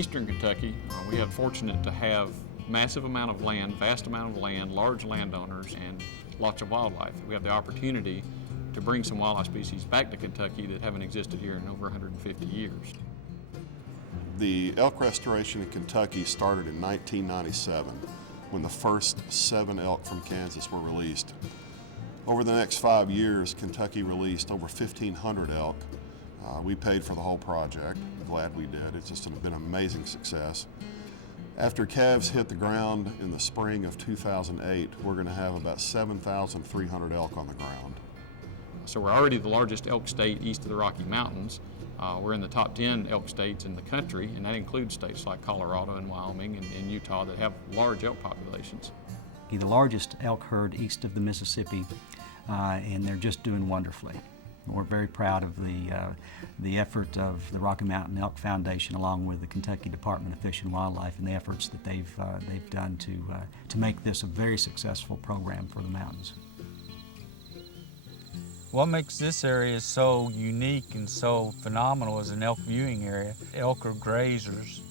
eastern Kentucky, we have fortunate to have massive amount of land, vast amount of land, large landowners, and lots of wildlife. We have the opportunity to bring some wildlife species back to Kentucky that haven't existed here in over 150 years. The elk restoration in Kentucky started in 1997 when the first 7 elk from Kansas were released. Over the next 5 years, Kentucky released over 1,500 elk. We paid for the whole project. Glad we did. It's just been an amazing success. After calves hit the ground in the spring of 2008, we're going to have about 7,300 elk on the ground. So we're already the largest elk state east of the Rocky Mountains. We're in the top 10 elk states in the country, and that includes states like Colorado and Wyoming and Utah that have large elk populations. The largest elk herd east of the Mississippi, and they're just doing wonderfully. We're very proud of the effort of the Rocky Mountain Elk Foundation along with the Kentucky Department of Fish and Wildlife and the efforts that they've done to make this a very successful program for the mountains. What makes this area so unique and so phenomenal as an elk viewing area, elk are grazers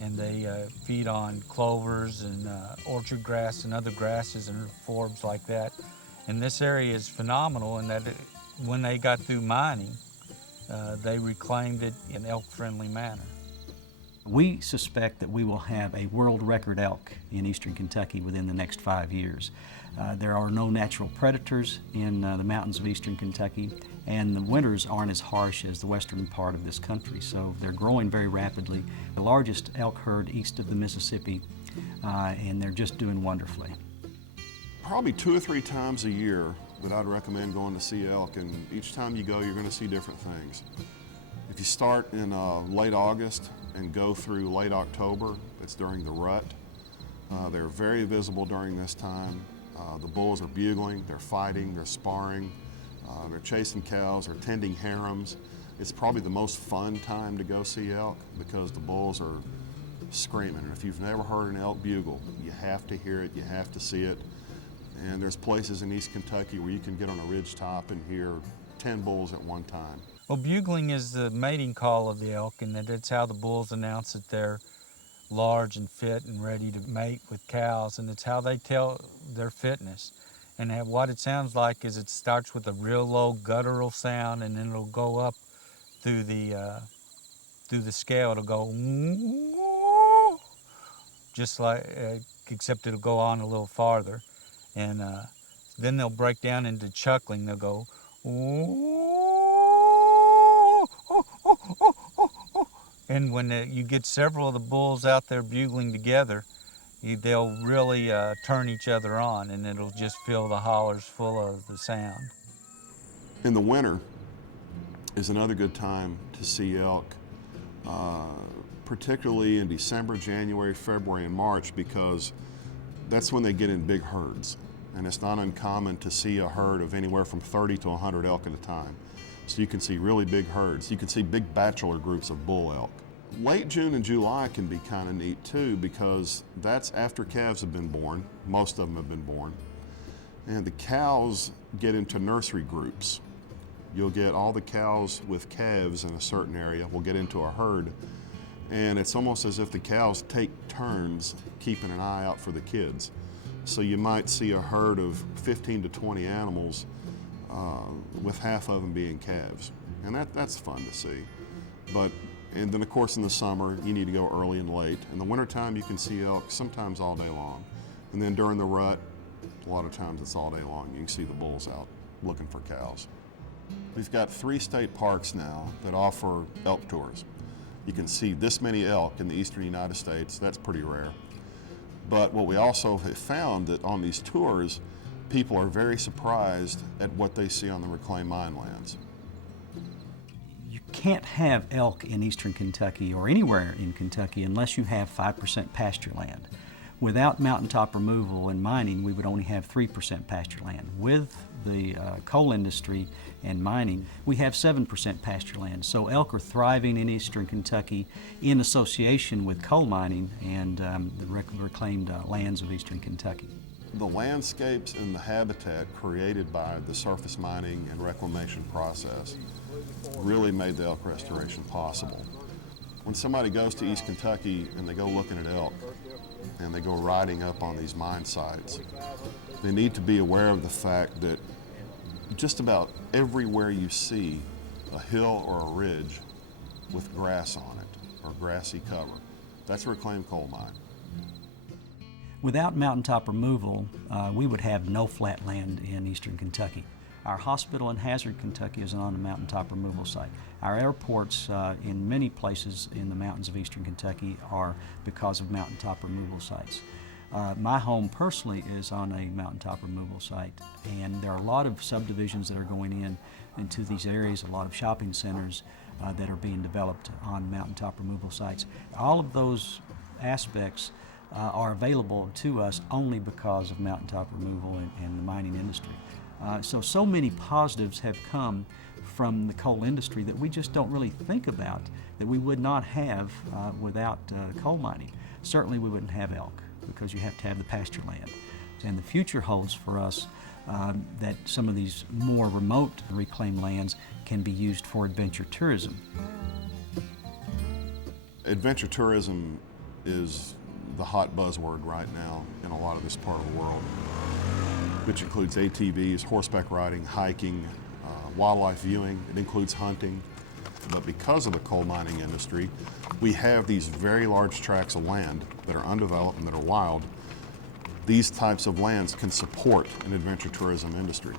and they feed on clovers and orchard grass and other grasses and forbs like that. And this area is phenomenal in that when they got through mining, they reclaimed it in an elk-friendly manner. We suspect that we will have a world record elk in eastern Kentucky within the next 5 years. There are no natural predators in the mountains of eastern Kentucky, and the winters aren't as harsh as the western part of this country, so they're growing very rapidly. The largest elk herd east of the Mississippi, and they're just doing wonderfully. Probably 2 or 3 times a year that I'd recommend going to see elk, and each time you go you're going to see different things. If you start in late August and go through late October, it's during the rut. They're very visible during this time. The bulls are bugling, they're fighting, they're sparring, they're chasing cows, they're tending harems. It's probably the most fun time to go see elk because the bulls are screaming. And if you've never heard an elk bugle, you have to hear it, you have to see it. And there's places in East Kentucky where you can get on a ridge top and hear 10 bulls at one time. Well, bugling is the mating call of the elk, and that's how the bulls announce that they're large and fit and ready to mate with cows, and it's how they tell their fitness. And what it sounds like is it starts with a real low guttural sound, and then it'll go up through the scale. It'll go just like, except it'll go on a little farther. And then they'll break down into chuckling. They'll go, and when you get several of the bulls out there bugling together, they'll really turn each other on, and it'll just fill the hollers full of the sound. In the winter is another good time to see elk, particularly in December, January, February, and March, because that's when they get in big herds. And it's not uncommon to see a herd of anywhere from 30 to 100 elk at a time. So you can see really big herds. You can see big bachelor groups of bull elk. Late June and July can be kind of neat too, because that's after calves have been born. Most of them have been born. And the cows get into nursery groups. You'll get all the cows with calves in a certain area will get into a herd, and it's almost as if the cows take turns keeping an eye out for the kids. So you might see a herd of 15 to 20 animals with half of them being calves. And that's fun to see. And then of course in the summer, you need to go early and late. In the wintertime, you can see elk sometimes all day long. And then during the rut, a lot of times it's all day long. You can see the bulls out looking for cows. We've got 3 state parks now that offer elk tours. You can see this many elk in the eastern United States. That's pretty rare. But what we also have found that on these tours, people are very surprised at what they see on the reclaimed mine lands. You can't have elk in eastern Kentucky or anywhere in Kentucky unless you have 5% pasture land. Without mountaintop removal and mining, we would only have 3% pasture land. With the coal industry and mining, we have 7% pasture land. So elk are thriving in eastern Kentucky in association with coal mining and the reclaimed lands of eastern Kentucky. The landscapes and the habitat created by the surface mining and reclamation process really made the elk restoration possible. When somebody goes to East Kentucky and they go looking at elk and they go riding up on these mine sites, they need to be aware of the fact that just about everywhere you see a hill or a ridge with grass on it or grassy cover, that's a reclaimed coal mine. Without mountaintop removal, we would have no flat land in eastern Kentucky. Our hospital in Hazard, Kentucky is on a mountaintop removal site. Our airports in many places in the mountains of eastern Kentucky are because of mountaintop removal sites. My home personally is on a mountaintop removal site, and there are a lot of subdivisions that are going into these areas, a lot of shopping centers that are being developed on mountaintop removal sites. All of those aspects are available to us only because of mountaintop removal and the mining industry. So many positives have come from the coal industry that we just don't really think about, that we would not have without coal mining. Certainly we wouldn't have elk, because you have to have the pasture land. And the future holds for us that some of these more remote reclaimed lands can be used for adventure tourism. Adventure tourism is the hot buzzword right now in a lot of this part of the world, which includes ATVs, horseback riding, hiking, wildlife viewing. It includes hunting. But because of the coal mining industry, we have these very large tracts of land that are undeveloped and that are wild. These types of lands can support an adventure tourism industry.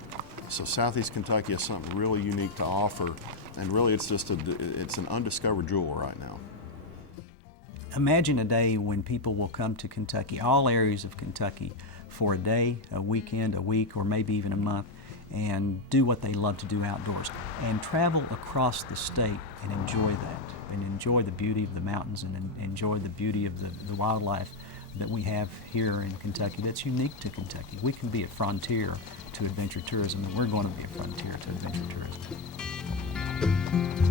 So Southeast Kentucky has something really unique to offer, and really it's an undiscovered jewel right now. Imagine a day when people will come to Kentucky, all areas of Kentucky, for a day, a weekend, a week, or maybe even a month, and do what they love to do outdoors, and travel across the state and enjoy that, and enjoy the beauty of the mountains, and enjoy the beauty of the wildlife that we have here in Kentucky that's unique to Kentucky. We can be a frontier to adventure tourism, and we're going to be a frontier to adventure tourism.